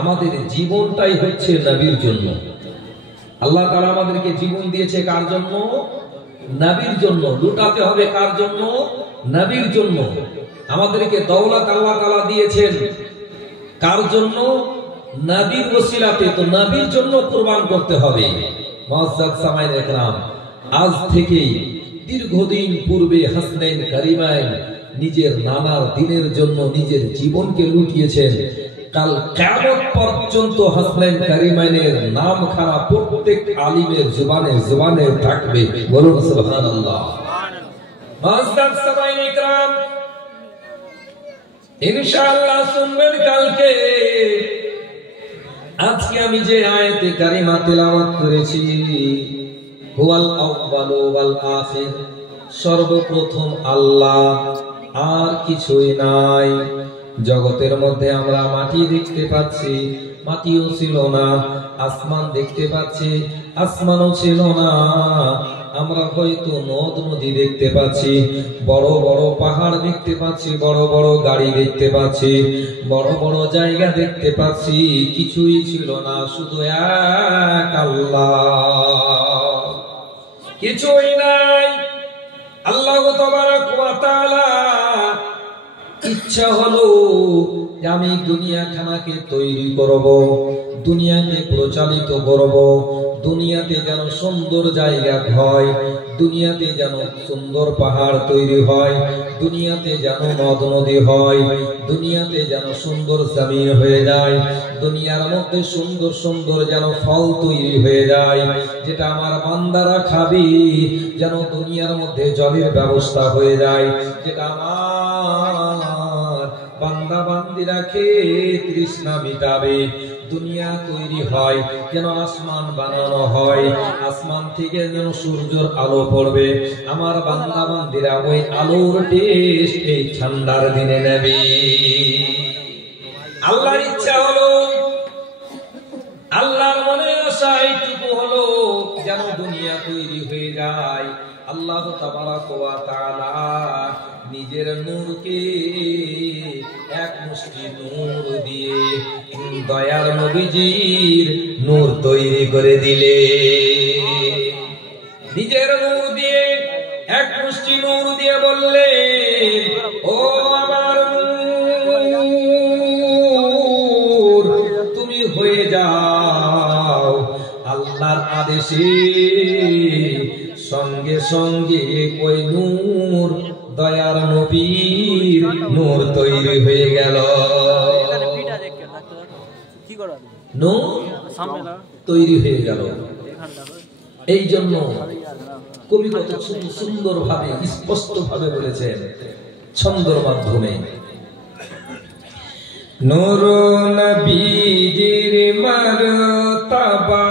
আমাদের জীবনটাই হচ্ছে নবীর জন্য। আল্লাহ তাআলা আমাদেরকে জীবন দিয়েছে কার জন্য? নবীর জন্য। লুটাতে হবে কার জন্য? নবীর জন্য। আমাদেরকে দৌলত আল্লাহ তাআলা দিয়েছেন কার জন্য? নবীর ওসিলাতে। তো নবীর জন্য কুরবান করতে হবে। মুআজ্জাজ সামাইন ইকরাম, আজ থেকে দীর্ঘদিন পূর্বে হাসনাইন কারিমাইন নিজের নানার দিনের জন্য নিজের জীবনকে লুটিয়েছেন। কাল কিয়ামত পর্যন্ত হাসনাইন কারিমাইনের নাম খানা প্রত্যেক আলিমের জবানে থাকবে। বলুন সুবহানাল্লাহ। মুআজ্জাজ সামাইন ইকরাম, ইনশাআল্লাহ শুনবেন কালকে। আজকে আমি যে আয়াতে কারিমা তেলাওয়াত করেছি, হুয়াল আউয়ালু ওয়াল আখির, সর্বপ্রথম আল্লাহ, আর কিছুই নাই। জগতের মধ্যে আমরা মাটি দেখতে পাচ্ছি, মাটিও ছিল না। আসমান দেখতে পাচ্ছি, আসমানও ছিল না। আমরা হয়তো নদ নদী দেখতে পাচ্ছি, বড় বড় পাহাড় দেখতে পাচ্ছি, বড় বড় গাড়ি দেখতে পাচ্ছি, বড় বড় জায়গা দেখতে পাচ্ছি। কিছুই ছিল না, শুধু এক আল্লাহ, কিছুই নাই। আল্লাহ তাবারক ওয়া তাআলা ইচ্ছা হলো যে আমি দুনিয়া খানাকে তৈরি করব, দুনিয়াকে প্রচালিত করব, দুনিয়াতে যেন সুন্দর জায়গা হয়, দুনিয়াতে যেন সুন্দর পাহাড় তৈরি হয়, দুনিয়াতে যেন নদ নদী হয়, দুনিয়াতে যেন সুন্দর জমিন হয়ে যায়, দুনিয়ার মধ্যে সুন্দর সুন্দর যেন ফল তৈরি হয়ে যায়, যেটা আমার বান্দারা খাবে, যেন দুনিয়ার মধ্যে জলের ব্যবস্থা হয়ে যায়, যেটা আমার বান্দা বান্দিরা খেয়ে তৃষ্ণা মিটাবে। দুনিয়া তৈরি হয় যেন আসমান বানানো হয়, আসমান থেকে যেন সূর্যের আলো পড়বে, আমার বান্দা বান্দিরা ওই আলোর টেস্ট এই ঠান্ডার দিনে নেবে। আল্লাহর ইচ্ছা হলো, আল্লাহর মনে আশা এইটুকু হলো যেন দুনিয়া তৈরি হয়ে যায়। আল্লাহ তাবারক ওয়া তাআলা নিজের নূরকে এক মুষ্টি নূর দিয়ে দয়ার নবীজির নূর তৈরি করে দিলে। নিজের নূর দিয়ে এক মুষ্টি নূর দিয়ে বললে, ও আমার নূর, তুমি হয়ে যাও। আল্লাহর আদেশে সঙ্গে সঙ্গে ওই নূর দয়ার নবীর নূর তৈরি হয়ে গেল। নূর তৈরি হয়ে গেল। এই জন্য কবি কত সুন্দর ভাবে স্পষ্ট ভাবে বলেছেন ছন্দর মাধ্যমে, নূর নবীজির মারতাবার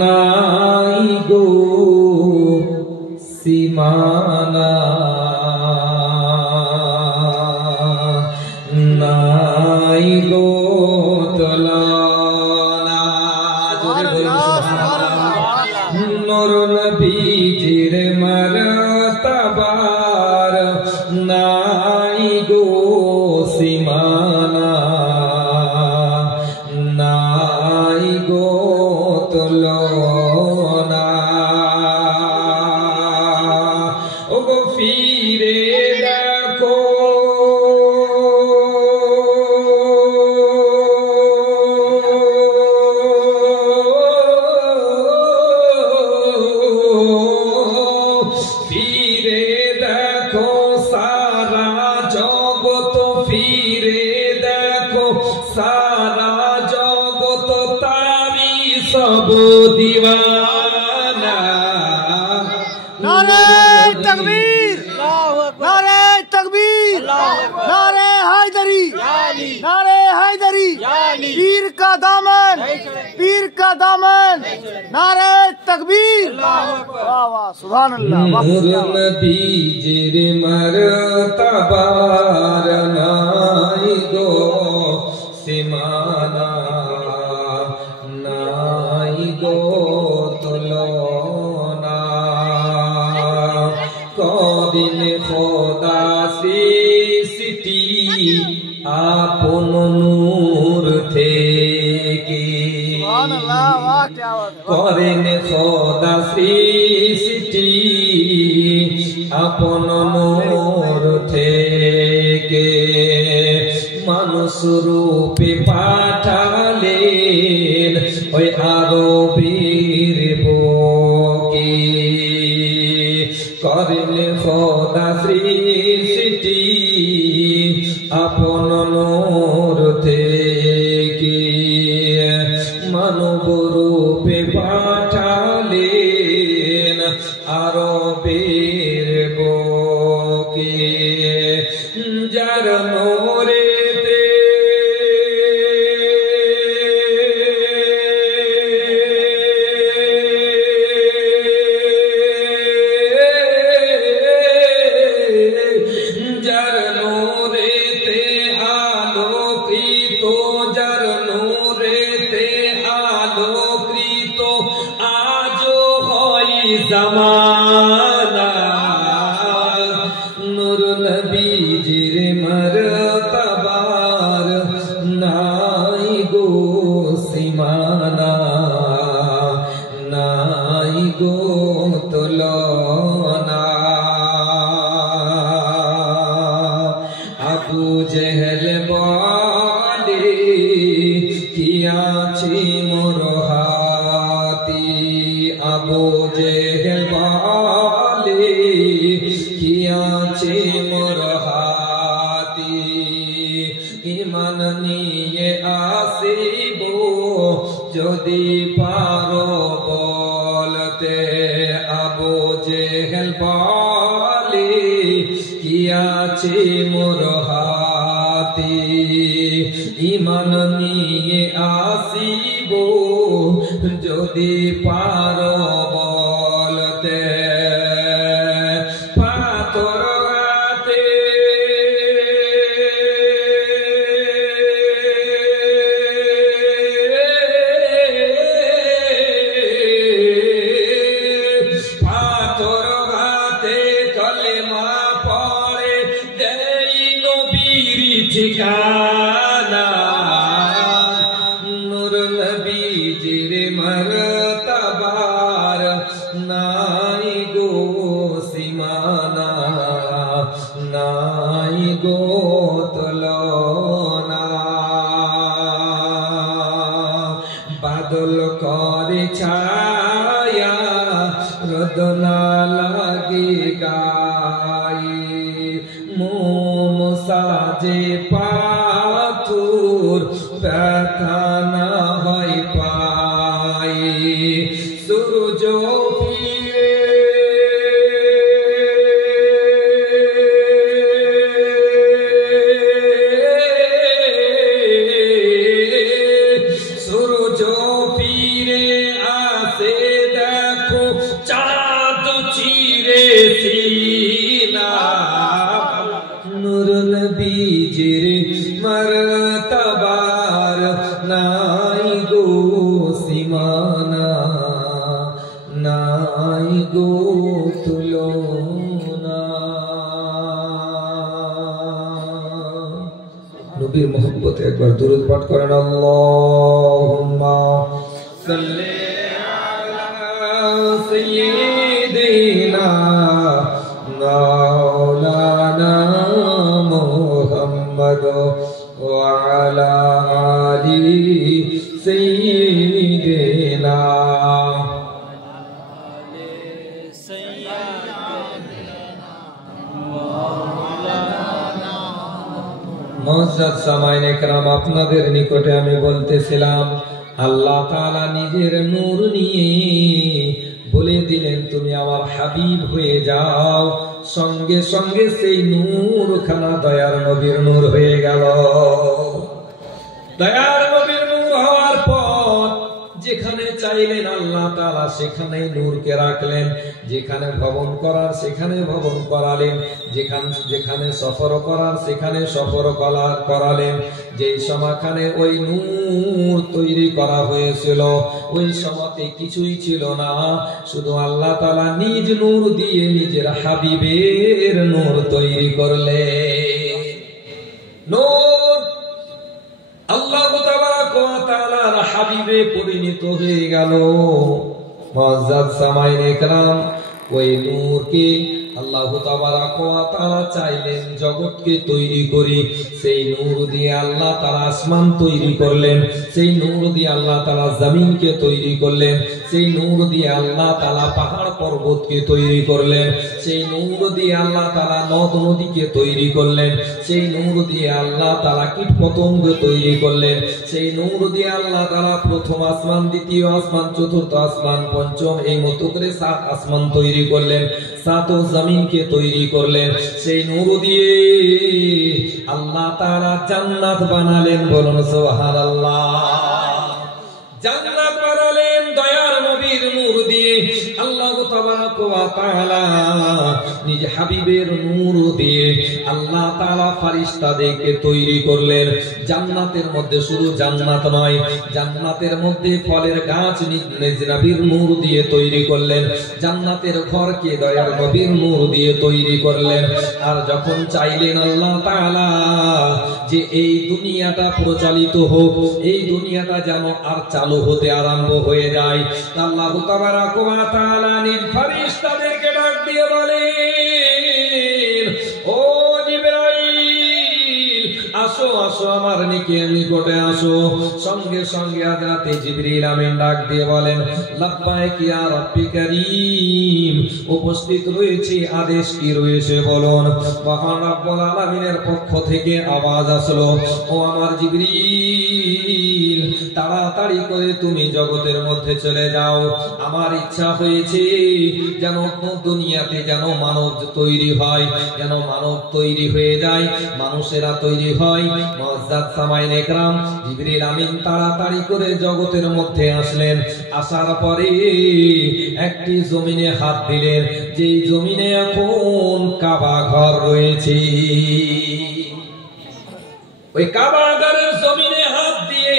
নাই গো সীমানা, নাই গো তুলনা। নূর নবীজির মারতাবার নাই গো সীমানা, নাই গো তুলনা। ও গো ফিরে দেখো, ফিরে দেখো সারা জগৎ, ফিরে দেখো সারা জগৎ, তারি সব দিওয়ানা। নারে তাকবীর, নারে তাকবীর, নারে হায়দারি, नारे हैदरी, पीर का दामन, पीर का दामन, नारे तकबीर, वाह वाह सुभान अल्लाह। नूर नबीजिर मरतबार नाई गो सिमाना, नाई गो तुलना। कौदिन खुदा सी सिटी আপন নূর থেকে করেন সদা সৃষ্টি আপন নূর থেকে মানুষ রূপে পাঠালেন ওই আরবের বুকে করেন সদা সৃষ্টি আপন নূর থেকে মানব রূপে পাঠালেন আরবের বুকে যার নূরেতে যার নূরেতে আলোকিত যার নূরেতে আলোকিত আজও হয় জামানা নূর নবীজির মরতবার নাই গো সীমানা নাই গো তুলনা আবু জেহেল বলে কি আছে মোর হাতি আবু জেহেল বলে কি আছে মোর হাতি ঈমান নিয়ে আসিব যদি পারো বলতে আবু জেহেল বলে কি আছে মোর হাতি ঈমান নিয়ে আসিব যদি পারো বলতে পাথর হাতে পাথর হাতে কলেমা পড়ে দেই নবীর ঠিকানা নূর নবীজির মরতবার নাই গো সীমানা নাই গো তুলনা বাদল করে ছায়া রোদনা লাগে গায়ে মোম সাজে পাথর ব্যথা না হয় পায়ে সূর্য ফিরে সূর্য ফিরে আসে দেখো চাঁদ চিরে সিনা নূর নবীজির মরতবার নাই গো সীমানা নাই গো তুলনা নবীর মোহব্বতে একবার দুরূদ পাঠ করেন আল্লাহুম্মা সাল্লি আলা সাইয়্যিদিনা মাওলানা মুহাম্মদ ওয়া আলা আলি সাইয়্যিদিনা মুআজ্জাজ সামাইনে کرام আপনাদের নিকটে আমি বলতেছিলাম আল্লাহ তাআলা নিজের নূর নিয়ে বলে দিলেন তুমি আমার হাবিব হয়ে যাও সঙ্গে সঙ্গে সেই নূর খানা দয়ার নবীর নূর হয়ে গেল দয়ার নবীর নূর হওয়ার পর যেখানে চাইলেন আল্লাহ তাআলা সেখানেই নূরকে রাখলেন যেখানে ভবন করার সেখানে ভবন করালেন যেখানে সফর করার সেখানে সফর করালেন যেই সময়খানে ওই নূর তৈরি করা হয়েছিল ওই সময়তে কিছুই ছিল না শুধু আল্লাহ তাআলা নিজ নূর দিয়ে নিজের হাবিবের নূর তৈরি করলেন নূর হাবিবে পরিণত হয়ে গেল। মুআজ্জাজ সামাইনে کرام, ওই নূরকে আল্লাহ তাবারক ওয়া তাআলা চাইলেন জগৎকে তৈরি করি, সেই নূর দিয়ে আল্লাহ তাআলা আসমান তৈরি করলেন, সেই নূর দিয়ে আল্লাহ তাআলা জমিনকে তৈরি করলেন, সেই নূর দিয়ে আল্লাহ তাআলা পাহাড় পর্বতকে তৈরি করলেন, সেই নূর দিয়ে আল্লাহ তাআলা নদ নদীকে তৈরি করলেন, সেই নূর দিয়ে আল্লাহ তাআলা কীট পতঙ্গ তৈরি করলেন, সেই নূর দিয়ে আল্লাহ তাআলা প্রথম আসমান, দ্বিতীয় আসমান, চতুর্থ আসমান, পঞ্চম, এই মতো করে 7 আসমান তৈরি করলেন, 7 জমিনকে তৈরি করলেন। সেই নূর দিয়ে আল্লাহ তাআলা জান্নাত বানালেন, বলুন সুবহানাল্লাহ। জান্নাত বানালেন দয়ার নবীর নূর দিয়ে। আল্লাহ তাবারক ওয়া তাআলা নিজ হাবিবের নূর দিয়ে আল্লাহ তাআলা ফেরেশতাদেরকে তৈরি করলেন। জান্নাতের মধ্যে শুধু জান্নাত নয়, জান্নাতের মধ্যে ফলের গাছ নিজ নবীর নূর দিয়ে তৈরি করলেন, জান্নাতের ঘরকে দয়ার নবীর নূর দিয়ে তৈরি করলেন। আর যখন চাইলেন আল্লাহ তাআলা যে এই দুনিয়াটা প্রচালিত হোক, এই দুনিয়াটা যেন আর চালু হতে আরম্ভ হয়ে যায়, আল্লাহ তাবারক ওয়া তাআলা নিজ ফেরেশতাদেরকে ডাক দিয়ে বলেন, ও জিবরাইল, আসো আসো আমার নিকটে আসো। সঙ্গে সঙ্গে হযরতে জিবরিল আমিন ডাক দিয়ে বলেন, লাব্বাইক ইয়া রাব্বি কারীম, উপস্থিত রয়েছে, আদেশ কি রয়েছে বলুন। মহান রব্বুল আলামিনের পক্ষ থেকে আওয়াজ আসলো, ও আমার জিবরিল, তাড়াতাড়ি করে তুমি জগতের মধ্যে চলে যাও। আমার ইচ্ছা হয়েছে যেন দুনিয়াতে যেন মানব তৈরি হয়, যেন মানব তৈরি হয়ে যায়, মানুষেরা তৈরি হয়। মুআজ্জাজ সামাইনে کرام, জিবরিল আমিন তাড়াতাড়ি করে জগতের মধ্যে আসলেন। আসার পরে একটি জমিনে হাত দিলেন, যেই জমিনে এখন কাবা ঘর রয়েছে। ওই কাবা ঘরের জমিনে হাত দিয়ে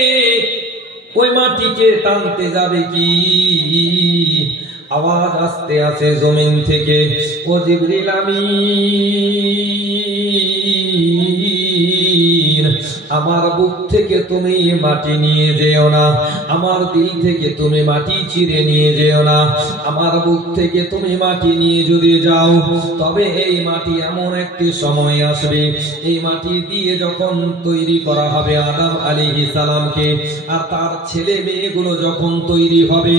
ওই মাটিকে টানতে যাবে কি, আওয়াজ আসতে আছে জমিন থেকে, ও জিবরিল আমিন, আমার বুক থেকে তুমি মাটি নিয়ে যেও না, আমার দিল থেকে তুমি মাটি চিরে নিয়ে যেও না। আমার বুক থেকে তুমি মাটি নিয়ে যদি যাও, তবে এই মাটি এমন একটি সময় আসবে, এই মাটি দিয়ে যখন তৈরি করা হবে আদম আলাইহিস সালামকে, আর তার ছেলে মেয়েগুলো যখন তৈরি হবে,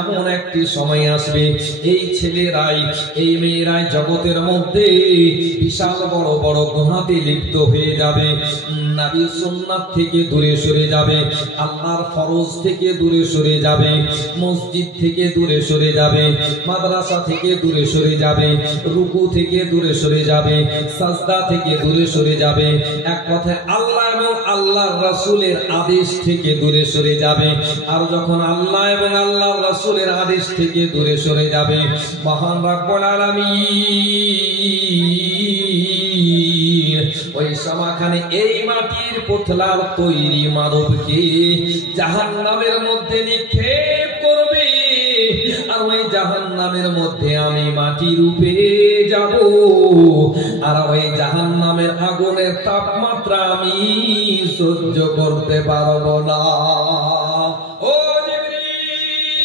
এমন একটি সময় আসবে এই ছেলেরাই এই মেয়েরাই জগতের মধ্যে বিশাল বড় বড় গুনাহে লিপ্ত হয়ে যাবে, নবীর সুন্নাত থেকে দূরে সরে যাবে, আল্লাহর ফরজ থেকে দূরে সরে যাবে, মসজিদ থেকে দূরে সরে যাবে, মাদ্রাসা থেকে দূরে সরে যাবে, রুকু থেকে দূরে সরে যাবে, সাজদা থেকে দূরে সরে যাবে, এক কথায় আল্লাহ এবং আল্লাহর রাসূলের আদেশ থেকে দূরে সরে যাবে। আর যখন আল্লাহ এবং আল্লাহর রাসূলের আদেশ থেকে দূরে সরে যাবে, মহান রব্বুল আলামিন ওই সমাখানে এই মাটির পুতলার তৈরি মানবকে জাহান্নামের মধ্যে নিক্ষেপ করবে। আর ওই জাহান্নামের মধ্যে আমি মাটি রূপে যাব, আর ওই জাহান্নামের আগুনের তাপমাত্রা আমি সহ্য করতে পারবো না। ও জিবরিল,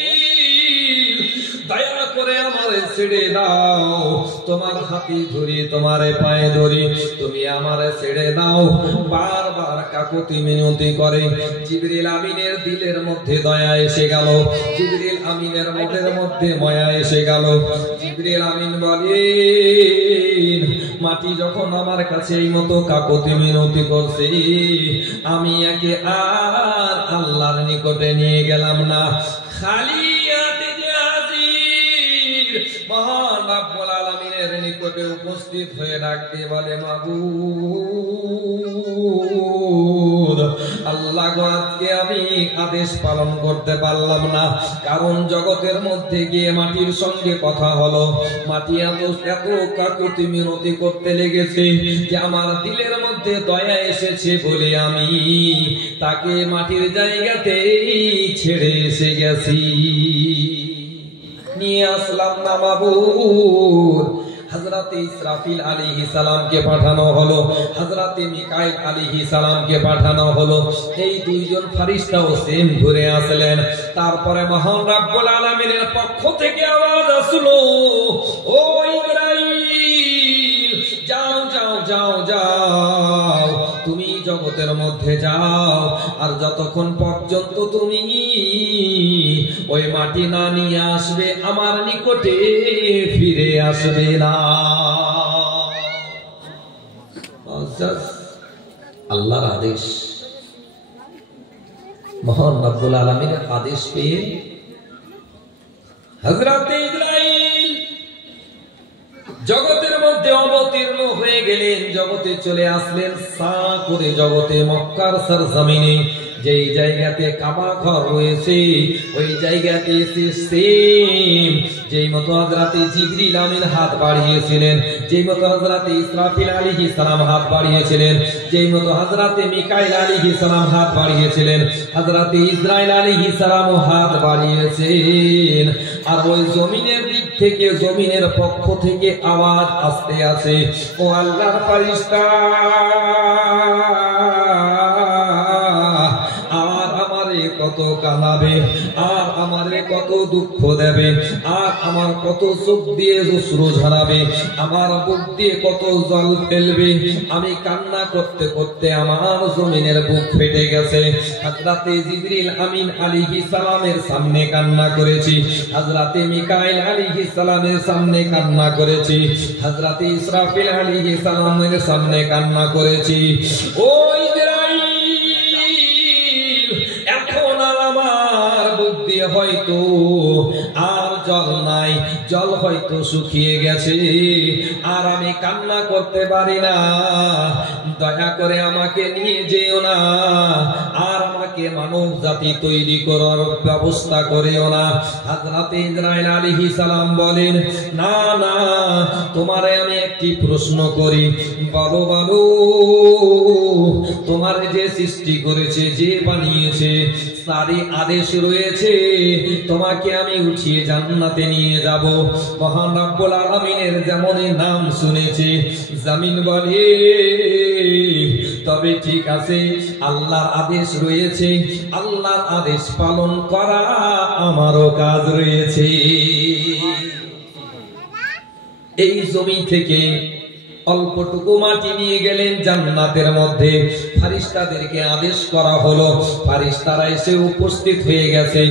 দয়া করে আমারে ছেড়ে দাও, তোমার হাতে ধরি, তোমার পায়ে ধরি, তুমি আমারে ছেড়ে দাও। বারবার কাকুতি মিনতি করে। জিবরিল আমিনের দিলের মধ্যে দয়া এসে গেল, জিবরিল আমিনের মনের মধ্যে মায়া এসে গেল। জিবরিল আমিন বলেন, মাটি যখন আমার কাছে এই মতো কাকুতি মিনতি করছে, আমি একে আর আল্লাহর নিকটে নিয়ে গেলাম না, খালি হাতে যে হাজির। মহান রব্বুল আলামিনের নিকটে উপস্থিত হয়ে ডাকতে বলে, মাবুদ, আল্লাহ গো, আজকে আমি আদেশ পালন করতে পারলাম না, কারণ জগতের মধ্যে গিয়ে মাটির সঙ্গে কথা হলো, মাটি এত কাকুতি মিনতি করতে লেগেছে যে আমার দিলের মধ্যে দয়া এসেছে বলে আমি তাকে মাটির জায়গাতে ছেড়ে এসে গেছি, নিয়ে আসলাম না মাবুদ। হযরতে ইসরাফিল আলাইহিস সালামকে পাঠানো হলো, হযরতে মিকাইল আলাইহিস সালামকে পাঠানো হলো। এই দুইজন ফেরেশতাও সেম ঘুরে আসলেন। তারপরে মহান রব্বুল আলামিনের পক্ষ থেকে আওয়াজ আসলো, ও ইসরাইল, যাও যাও যাও যাও, তুমি জগতের মধ্যে যাও, আর যতক্ষণ পর্যন্ত তুমি ওই মাটি না নিয়ে আসবে আমার নিকটে ফিরে আসবে না। আল্লাহর আদেশ, মহান রব্বুল আলামিনের আদেশ পেয়ে হযরতে ইসরাইল জগতের মধ্যে অবতীর্ণ হয়ে গেলেন, জগতে চলে আসলেন, সা করে জগতে মক্কার সরজমিনে যেই জায়গাতে কাবা ঘর রয়েছে ওই জায়গাতে এসে সেম যেই মতো হযরতে জিবরিল আমিন হাত বাড়িয়েছিলেন, যেই মতো হযরতে ইসরাফিল আলাইহিস সালাম হাত বাড়িয়েছিলেন, যেই মতো হযরতে মিকাইল আলাইহিস সালাম হাত বাড়িয়েছিলেন, হযরতে ইসরাইল আলাইহিস সালাম হাত বাড়িয়েছেন। আর ওই জমিনের দিক থেকে, জমিনের পক্ষ থেকে আওয়াজ আসতে আছে, ও আল্লাহর ফেরেশতা, কত কাঁদাবে, আর আমারে কত দুঃখ দেবে, আর আমার কত চোখ দিয়ে অশ্রু ঝরাবে, আমার বুক দিয়ে কত জল ফেলবে। আমি কান্না করতে করতে আমার জমিনের বুক ফেটে গেছে। হযরতে জিবরিল আমিন আলাইহিস সালামের সামনে কান্না করেছি, হযরতে মিকাইল আলাইহিস সালামের সামনে কান্না করেছি, হযরতে ইসরাফিল আলাইহিস সালামের সামনে কান্না করেছি। ওই হয়তো আর জল নাই, জল হয়তো শুকিয়ে গেছে, আর আমি কান্না করতে পারি না, দয়া করে আমাকে নিয়ে যেও না, আর আমাকে মানব জাতি তৈরি করার ব্যবস্থা করেও না। হযরতে ইসরাইল আলাইহিস সালাম বলেন, না না, তোমারে আমি একটি প্রশ্ন করি, বলো বলো, তোমার যে সৃষ্টি করেছে, যে বানিয়েছে, তারই আদেশ রয়েছে তোমাকে আমি উঠিয়ে জান্নাতে নিয়ে যাব। মহান রব্বুল আলামিনের যেমন নাম শুনেছে, জামিন বলে তবে ঠিক আছে, আল্লাহর আদেশ রয়েছে, আল্লাহর আদেশ পালন করা আমারও কাজ রয়েছে। এই জমি থেকে অল্পটুকু মাটি নিয়ে গেলেন জান্নাতের মধ্যে, ফেরেশতাদেরকে আদেশ করা হলো, ফেরেশতারা এসে উপস্থিত হয়ে গেছে,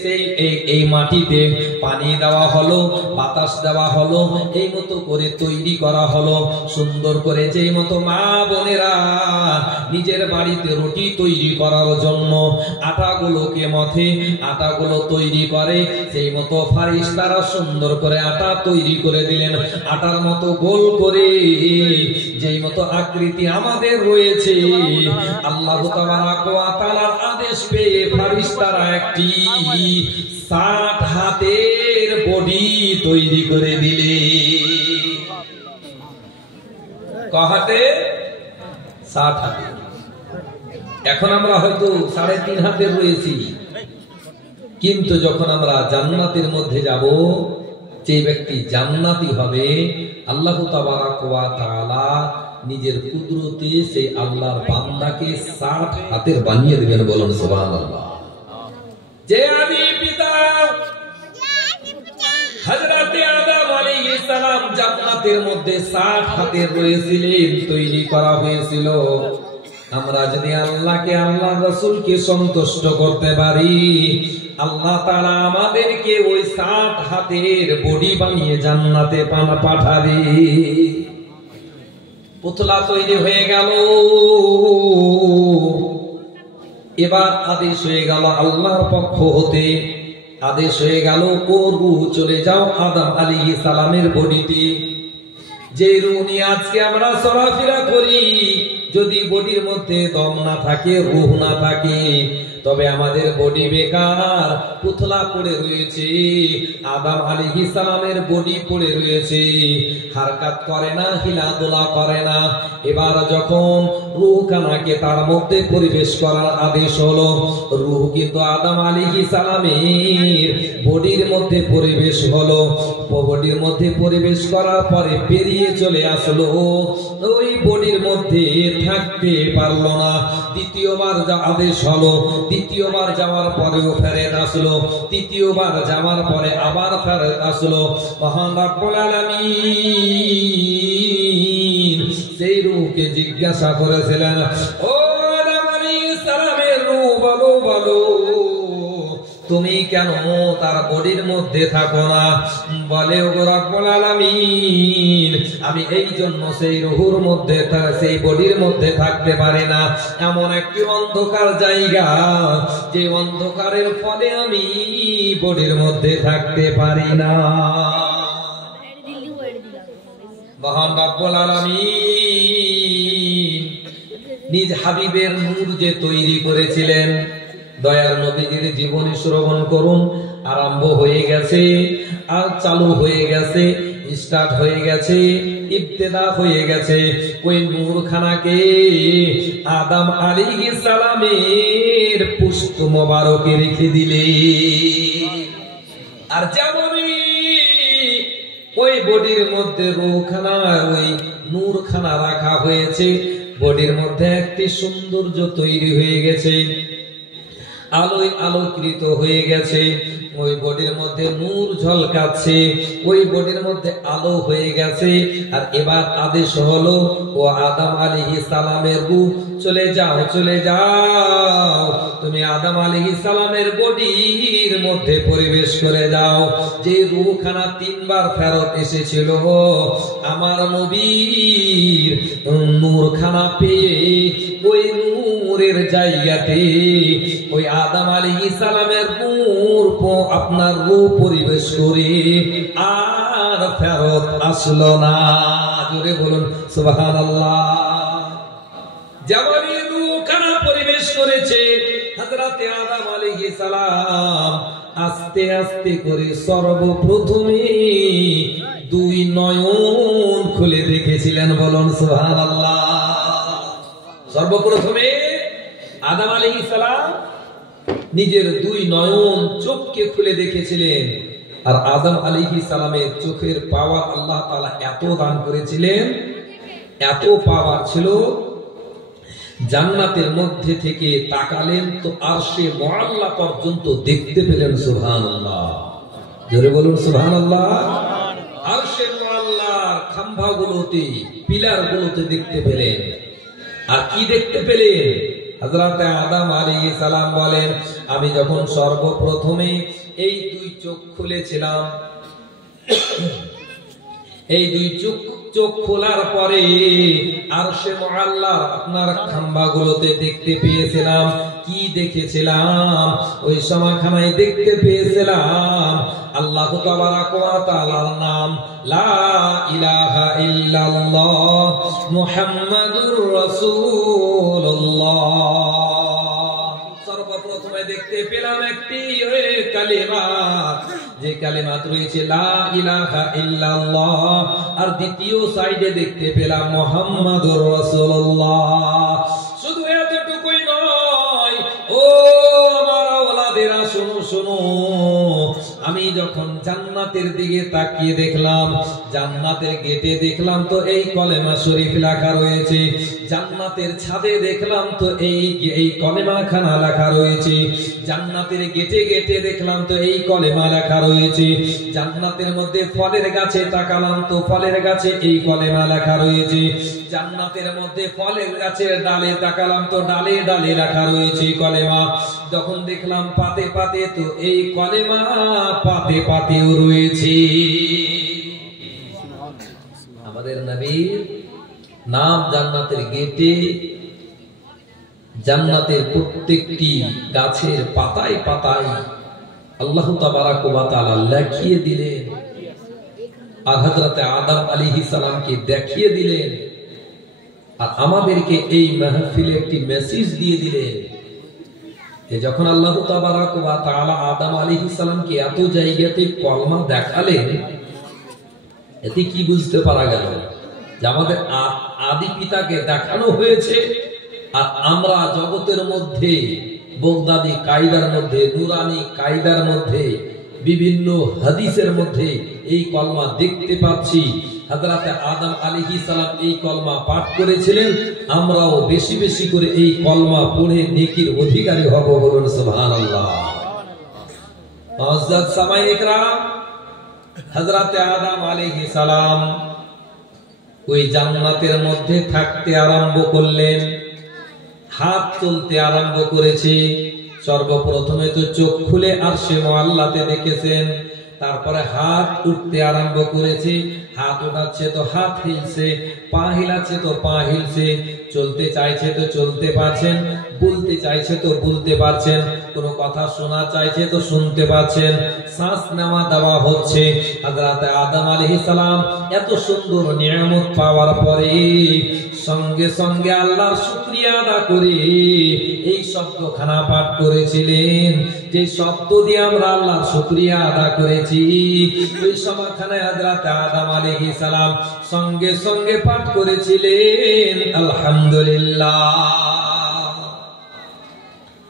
সেই এই মাটিতে পানি দেওয়া হলো, বাতাস দেওয়া হলো, এই মতো করে তৈরি করা হলো সুন্দর করে। যেই মতো মা বোনেরা নিজের বাড়িতে রুটি তৈরি করার জন্য আটাগুলোকে মথে, আটাগুলো তৈরি করে, সেই মতো ফেরেশতারা সুন্দর করে আটা তৈরি করে দিলেন, আটার মতো গোল করে যেই মতো আকৃতি আমাদের রয়েছে। আল্লাহ তাবারাক ওয়া তাআলার আদেশ পেয়ে ফেরেশতারা একটি 60 হাতের বডি তৈরি করে দিলে। কহাতে 60 হাতে। এখন আমরা হয়তো 3.5 হাতের রয়েছি, কিন্তু যখন আমরা জান্নাতের মধ্যে যাব, যে ব্যক্তি জান্নাতি হবে, আল্লাহ তাবারাক ওয়া তাআলা নিজের কুদরতে সেই আল্লাহর বান্দাকে 60 হাতের বানিয়ে দিবেন। বলুন সুবহানাল্লাহ। যে আদি পিতা হযরতে আদম আলাইহিস সালাম জান্নাতের মধ্যে 60 হাতের রয়েছিলেন, তৈরি করা হয়েছিল। আমরা যদি আল্লাহকে, আল্লাহর রাসূলকে সন্তুষ্ট করতে পারি, আল্লাহ তাআলা আমাদেরকে ওই 60 হাতের বডি বানিয়ে জান্নাতে পাঠাবে। পুতলা তৈরি হয়ে গেল, এবার আদেশ হয়ে গেল আল্লাহর পক্ষ হতে, আদেশ হয়ে গেল ও রূহ চলে যাও আদম আলাইহিস সালামের বডিতে। যে রূহ নিয়ে আজকে আমরা চলাফেরা করি, যদি বডির মধ্যে দম না থাকে, রূহ না থাকে, তবে আমাদের বডি বেকার, পুতলা পড়ে রয়েছে। আদম আলাইহিস সালামের বডি পড়ে রয়েছে, হারকাত করে না, হিলাদোলা করে না। এবার যখন রূহ খানাকে তার মধ্যে পরিবেশ করার আদেশ হলো, রূহ কিন্তু আদম আলাইহিস সালামের বডির মধ্যে পরিবেশ হলো। বডির মধ্যে পরিবেশ করার পরে বেরিয়ে চলে আসলো, ওই বডির মধ্যে থাকতে পারলো না। দ্বিতীয়বার যা আদেশ হলো, দ্বিতীয়বার যাওয়ার পরেও ফেরত আসলো, তৃতীয়বার যাওয়ার পরে আবার ফেরত আসলো। মহান রব্বুল আলামিন সেই রূহকে জিজ্ঞাসা করেছিলেন, ও আদম আলাইহিস সালামের রূহ, বলো বলো তুমি কেন তার বডির মধ্যে থাকো না? বলে, ও রব্বুল আলামিন, আমি এই জন্য সেই রূহের মধ্যে, সেই বডির মধ্যে থাকতে পারি না। এমন একটি অন্ধকার জায়গা, যে অন্ধকারের ফলে আমি বডির মধ্যে থাকতে পারি না। মহান রব্বুল আলামিন নিজ হাবিবের নূর যে তৈরি করেছিলেন, দয়ার নবীজির জীবনী শ্রবণ করুন। আরম্ভ হয়ে গেছে, আর চালু হয়ে গেছে, স্টার্ট হয়ে গেছে, ইবতেদা হয়ে গেছে। ওই নূরখানাকে আদম আলাইহিস সালামের পুষ্ট মোবারকে রেখে দিলে। আর যেমনই ওই বডির মধ্যে রূহখানা, ওই নূরখানা রাখা হয়েছে, বডির মধ্যে একটি সৌন্দর্য তৈরি হয়ে গেছে, আলোয় আলোকৃত হয়ে গেছে। ওই বডির মধ্যে নূর ঝলকাচ্ছে, ওই বডির মধ্যে আলো হয়ে গেছে। আর এবার আদেশ হলো, ও আদম আলাইহিস সালামের রূহ, চলে যাও, চলে যাও, তুমি আদম আলাইহিস সালামের বডির মধ্যে প্রবেশ করে যাও। যে রূহখানা 3 বার ফেরত এসেছিল, আমার নবীর নূরখানা পেয়ে ওই নূরের জায়গাতে ওই আদম আলাইহিস সালামের নূর আপনার রূহ পরিবেশ করে আর ফেরত আসলো না। জোরে বলুন সুবহানাল্লাহ। যেমনই রূহখানা পরিবেশ করেছে, হযরতে আদম আলাইহিস সালাম আস্তে আস্তে করে সর্বপ্রথমে 2 নয়ন খুলে দেখেছিলেন। বলুন সুবহানাল্লাহ। সর্বপ্রথমে আদম আলাইহিস সালাম নিজের 2 নয়ন চোখকে খুলে দেখেছিলেন। আর আদম আলাইহিস সালামের চোখের পাওয়ার আল্লাহ তাআলা এত দান করেছিলেন, এত পাওয়ার ছিল, জান্নাতের মধ্যে থেকে তাকালেন তো আরশে মুআল্লা পর্যন্ত দেখতে পেলেন। সুবহানাল্লাহ। জোরে বলুন সুবহানাল্লাহ। আরশে মুআল্লার খাম্বাগুলোতে, পিলারগুলোতে দেখতে পেলেন। আর কি দেখতে পেলেন? হযরত আদম আলাইহিস সালাম বলেন, আমি যখন সর্বপ্রথমে এই 2 চোখ খুলেছিলাম, এই 2 চোখ খোলার পরে আরশে মুআল্লার আপনার খাম্বাগুলোতে দেখতে পেয়েছিলাম। কি দেখেছিলাম? ওই সময়খানায় দেখতে পেয়েছিলাম আল্লাহ তাবারাক ওয়া তাআলার নাম, লা ইলাহা ইল্লাল্লাহ মুহাম্মাদুর রাসূলুল্লাহ। সর্বপ্রথমে দেখতে পেলাম একটি কালিমা, যে কালিমাত রয়েছে লা ইলাহা ইল্লাল্লাহ। আর দ্বিতীয় সাইডে দেখতে পেলাম মুহাম্মাদুর রাসূলুল্লাহ। শুধু এতটুকুই নয়, ও আমার আওলাদেরা, শুনো শুনো, আমি যখন জান্নাতের দিকে তাকিয়ে দেখলাম, জান্নাতের গেটে দেখলাম তো এই কলেমা শরীফ লেখা রয়েছে, জান্নাতের ছাদে দেখলাম তো এই কলেমা খানা লেখা রয়েছে, জান্নাতের গেটে গেটে দেখলাম তো এই কলেমা লেখা রয়েছে, জান্নাতের মধ্যে ফলের গাছে তাকালাম তো ফলের গাছে এই কলেমা লেখা রয়েছে, জান্নাতের মধ্যে ফলের গাছের ডালে তাকালাম তো ডালে ডালে লেখা রয়েছে কলেমা। যখন দেখলাম পাতে পাতে তো এই কলেমা পাতে পাতেও রয়েছে। আমাদের নবীর নাম জান্নাতের গেটে, জান্নাতের প্রত্যেকটি গাছের পাতায় পাতায় আল্লাহ তাবারাক ওয়া তাআলা লিখিয়ে দিলেন। আর হযরত আদম আলাইহিস সালামকে দেখিয়ে দিলেন। আর আমাদেরকে এই মাহফিলে একটি মেসেজ দিয়ে দিলেন, যখন আল্লাহ তাবারাক ওয়া তাআলা আদম আলাইহিস সালামকে এত জায়গাতে কলমা দেখালেন, এতে কি বুঝতে পারা গেল যে আমাদের আদি পিতাকে দেখানো হয়েছে, আর আমরা জগতের মধ্যে বগদাদি কায়দার মধ্যে, নুরানি কায়দার মধ্যে, বিভিন্ন হাদিসের মধ্যে এই কলমা দেখতে পাচ্ছি। হযরতে আদম আলাইহিস সালাম এই কলমা পাঠ করেছিলেন, আমরাও বেশি বেশি করে এই কলমা পড়ে নেকির অধিকারী হব, বলুন সুবহানাল্লাহ। মুআজ্জাজ সামাঈন ইকরাম, হযরতে আদম আলাইহিস সালাম ওই জান্নাতের মধ্যে থাকতে আরম্ভ করলেন, হাত তুলতে আরম্ভ করেছে। সর্বপ্রথমে তো চোখ খুলে আরশে মুআল্লাতে দেখেছেন, তারপরে হাত উঠতে আরম্ভ করেছে, হাত উঠাচ্ছে তো হাত হিলছে, পা হিলাচ্ছে তো পা হিলছে, চলতে চাইছে তো চলতে পারছেন, বলতে চাইছে তো বলতে পারছেন, কোনো কথা শোনা চাইছে তো শুনতে পাচ্ছেন, শ্বাস নেওয়া দেওয়া হচ্ছে। হযরত আদম আলাইহিস সালাম এত সুন্দর নিয়ামত পাওয়ার পরে সঙ্গে সঙ্গে আল্লাহর শুকরিয়া আদা করে এই শব্দখানা পাঠ করেছিলেন। যে শব্দ দিয়ে আমরা আল্লাহর শুকরিয়া আদা করেছি, ওই সময়খানে হযরত আদম আলাইহিস সালাম সঙ্গে সঙ্গে পাঠ করেছিলেন আলহামদুলিল্লাহ।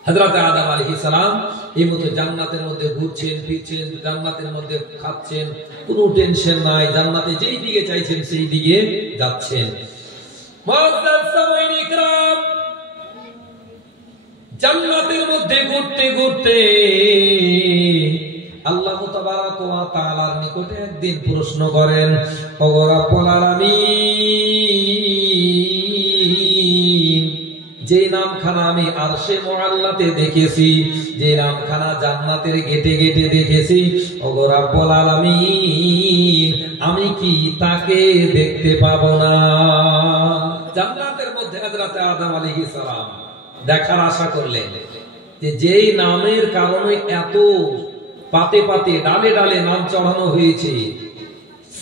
হযরত আদম আলাইহিস সালাম এই মতো জান্নাতের মধ্যে ঘুরছেন ফিরছেন, জান্নাতের মধ্যে খাচ্ছেন, কোনো টেনশন নাই, জান্নাতে যেই দিকে চাইছেন সেই দিকে যাচ্ছেন। মুআজ্জাজ সামাঈন ইকরাম, জান্নাতের মধ্যে ঘুরতে ঘুরতে আল্লাহ তাবারাক ওয়া তাআলার নিকটে একদিন প্রশ্ন করেন, ওগো রব্বুল আলামিন, যে নামখানা আমি আরশে মুআল্লাতে দেখেছি, যে নামখানা জান্নাতের গেটে গেটে দেখেছি, ওগো রব্বুল আলামিন, আমি কি তাকে দেখতে পাবো না? জান্নাতের মধ্যে হযরত আদম আলাইহিস সালাম দেখার আশা করলেন যে যেই নামের কারণে এত পাতে পাতে ডালে ডালে নাম চড়ানো হয়েছে,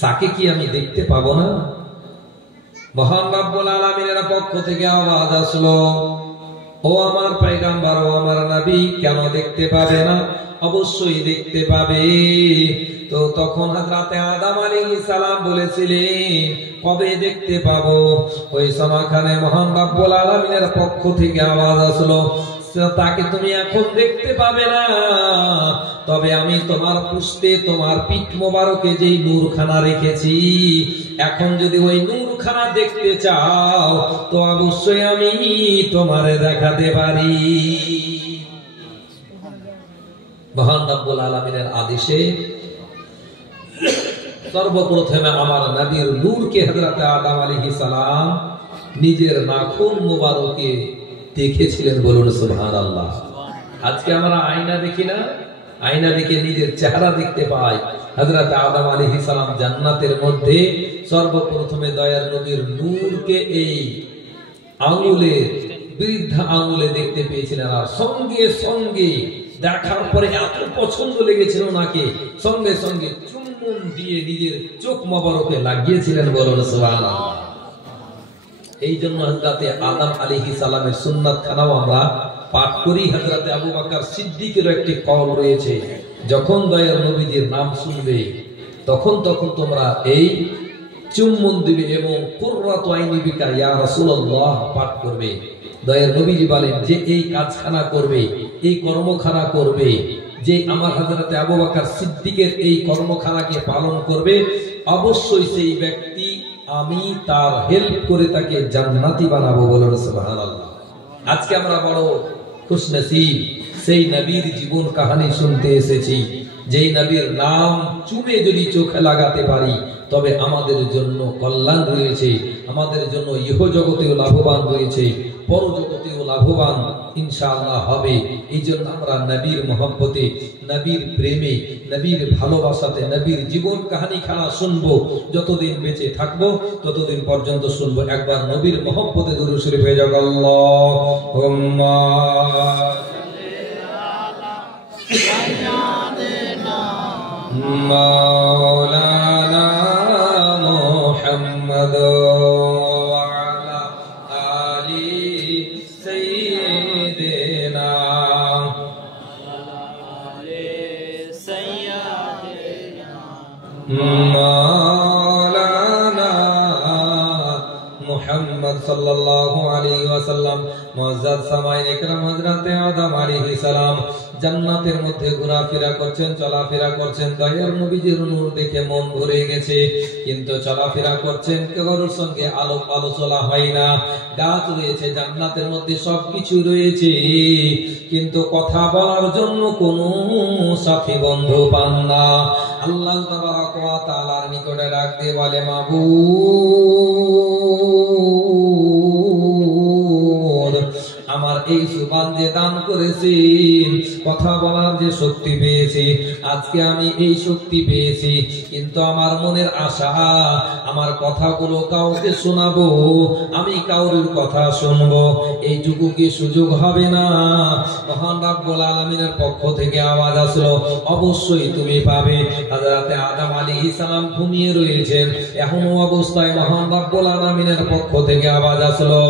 তাকে কি আমি দেখতে পাবো না? মহান রব্বুল আলামিনের পক্ষ থেকে আওয়াজ আসলো, ও আমার পয়গম্বর, ও আমার নবী, কেন দেখতে পাবে না? অবশ্যই দেখতে পাবে। তো তখন হযরত আদম আলাইহিস সালাম বলেছিলেন, কবে দেখতে পাবো? ওই সময়খানে মহান রব্বুল আলামিনের পক্ষ থেকে আওয়াজ আসলো, তাকে তুমি এখন দেখতে পাবে না, তবে আমি তোমার পুষ্টে, তোমার পিঠ মোবারকে যেই নূরখানা রেখেছি, এখন যদি ওই নূরখানা দেখতে চাও তো অবশ্যই আমি তোমারে দেখাতে পারি। মহান রব্বুল আলামিনের আদেশে সর্বপ্রথমে আমার নবীর নূরকে হযরত আদম আলাইহিস সালাম নিজের নাখুন মোবারকে দেখেছিলেন, বলুন সুবহানাল্লাহ। আজকে আমরা আয়না দেখি না, আয়না দেখে নিজের চেহারা দেখতে পাই। হযরত আদম আলাইহিস সালাম জান্নাতের মধ্যে সর্বপ্রথমে দয়ার নবীর নূরকে এই আঙ্গুলে, বৃদ্ধা আঙ্গুলে দেখতে পেয়েছিলেন, আর সঙ্গে সঙ্গে দেখার পরে এত পছন্দ লেগেছিল ওনাকে, সঙ্গে সঙ্গে চুম্বন দিয়ে নিজের চোখ মোবারকে লাগিয়েছিলেন, বলুন সুবহানাল্লাহ। এই জন্য হযরতে আদম আলাইহিস সালামের সুন্নাত খানাও আমরা পাঠ করি। হযরতে আবু বকর সিদ্দিকের একটি কওল রয়েছে, যখন দয়ার নবীজির নাম শুনবে তখন তখন তোমরা এই চুম্বন দিবে এবং কুররাতু আইনি বিকা ইয়া রাসূলুল্লাহ পাঠ করবে। দয়ার নবীজি বলেন, যে এই কাজখানা করবে, এই কর্মখানা করবে, যে আমার হযরতে আবু বকর সিদ্দিকের এই কর্মখানাকে পালন করবে, অবশ্যই সেই ব্যক্তি আমি তার হেল্প করে তাকে জান্নাতি বানাবো, বলুন সুবহানাল্লাহ। আজকে আমরা বড় খুশনসিব, সেই নবীর জীবন কাহিনী শুনতে এসেছি, যেই নবীর নাম চুমে যদি চোখে লাগাতে পারি তবে আমাদের জন্য কল্যাণ রয়েছে, আমাদের জন্য ইহ জগতেও লাভবান রয়েছে, পরজগতেও লাভবান ইনশাআল্লাহ হবে। এই জন্য আমরা নবীর মহব্বতে, নবীর প্রেমে, নবীর ভালোবাসাতে নবীর জীবন কাহিনী খানা শুনবো। যতদিন বেঁচে থাকবো ততদিন পর্যন্ত শুনবো। একবার নবীর মহব্বতে দুরূদ শরীফ হয়ে যাক, আল্লাহুম্মা মাওলানা মুহাম্মদ ওয়া আলা আলি সাইয়্যিদিনা সাল্লাল্লাহু আলাইহি ওয়াসাল্লাম মুআজ্জাজ সামাইন ইকরাম হযরতে আদম আলাইহিস সালাম জান্নাতের মধ্যে ঘোরাফেরা করছেন, চলাফেরা করছেন। দয়ার নবীজির নূর দেখে মন ভরে গেছে, কিন্তু চলাফেরা করছেন, কারোর সঙ্গে আলাপ আলোচনা হয় না। গাছ রয়েছে জান্নাতের মধ্যে, সবকিছু রয়েছে, কিন্তু কথা বলার জন্য কোনো সাথী বন্ধু পান না। আল্লাহ তাবারক ওয়া তাআলার নিকটে ডাক দিয়ে বলে, মাবুদ, আমার এই জবান যে দান করেছেন, কথা বলার যে শক্তি পেয়েছি, আজকে আমি এই শক্তি পেয়েছি, কিন্তু আমার মনের আশা আমার কথাগুলো কাউকে শোনাবো, আমি কাউরির কথা শুনবো, এইটুকু কি সুযোগ হবে না? মহান রব্বুল আলামিনের পক্ষ থেকে আওয়াজ আসলো, অবশ্যই তুমি পাবে। হযরতে আদম আলাইহিস সালাম ঘুমিয়ে রয়েছেন, এখনো অবস্থায় মহান রব্বুল আলামিনের পক্ষ থেকে আওয়াজ আসলো,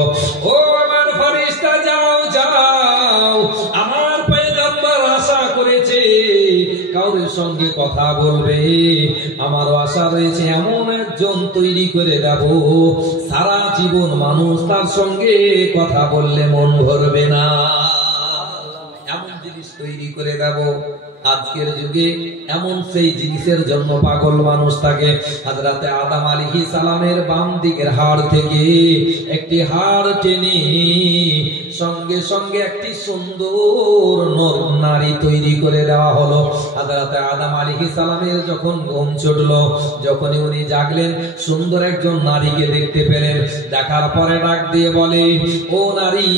ও আমার ফেরেশতা, যাও যাও, আমার পয়গম্বর আশা করেছে কাউরের সঙ্গে কথা বলবে, আমারও আশা রয়েছে এমন একজন তৈরি করে দেব, সারা জীবন মানুষ তার সঙ্গে কথা বললে মন ভরবে না, এমন জিনিস তৈরি করে দেব। আজকের যুগে এমন সেই জিনিসের জন্য পাগল মানুষ থাকে। হযরতে আদম আলাইহিস সালামের বাম দিকের হাড় থেকে একটি হাড় টেনে সঙ্গে সঙ্গে একটি সুন্দর নারী তৈরি করে দেওয়া হলো। হযরতে আদম আলাইহিস সালামের যখন ঘুম ছুটলো, যখনই উনি জাগলেন, সুন্দর একজন নারীকে দেখতে পেলেন। দেখার পরে ডাক দিয়ে বলে, ও নারী,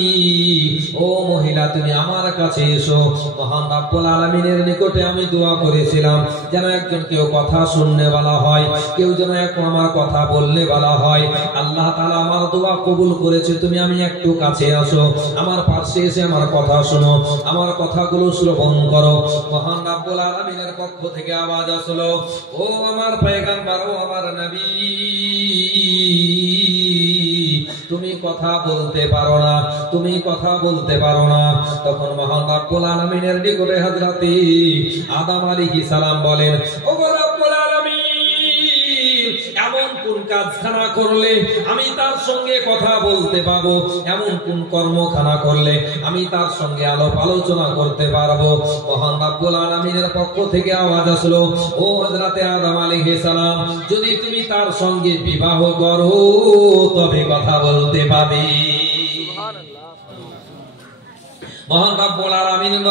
ও মহিলা, তুমি আমার কাছে এসো। মহান রব্বুল আলামিনের নিকটে আমি দোয়া করেছিলাম যেন একজন কেউ কথা শুনতে বলা হয়, কেউ যেন আমার কথা বললে বলা হয়। আল্লাহ তাআলা আমার দোয়া কবুল করেছে, তুমি আমি একটু কাছে আসো, আমার পাশে এসে আমার কথা শোনো, আমার কথাগুলো শ্রবণ করো। মহান রব্বুল আলামিনের পক্ষ থেকে আওয়াজ আসলো, ও আমার পয়গম্বর, ও আমার নবী, তুমি কথা বলতে পারো না, তুমি কথা বলতে পারো না। তখন মহান রব্বুল আলামিনের নিকটে হযরতে আদম আলাইহিস সালাম বলেন, ও রব্বুল আলামিন, এমন কোন কাজখানা করলে আমি তার সঙ্গে কথা বলতে পাবো, এমন কোন কর্মখানা করলে আমি তার সঙ্গে আলাপ আলোচনা করতে পারবো? মহান রব্বুল আলামিনের পক্ষ থেকে আওয়াজ আসলো, ও হযরতে আদম আলাইহিস সালাম, যদি তুমি তার সঙ্গে বিবাহ করো তবে কথা বলতে পাবে। মহান রব্বুল আলামিনের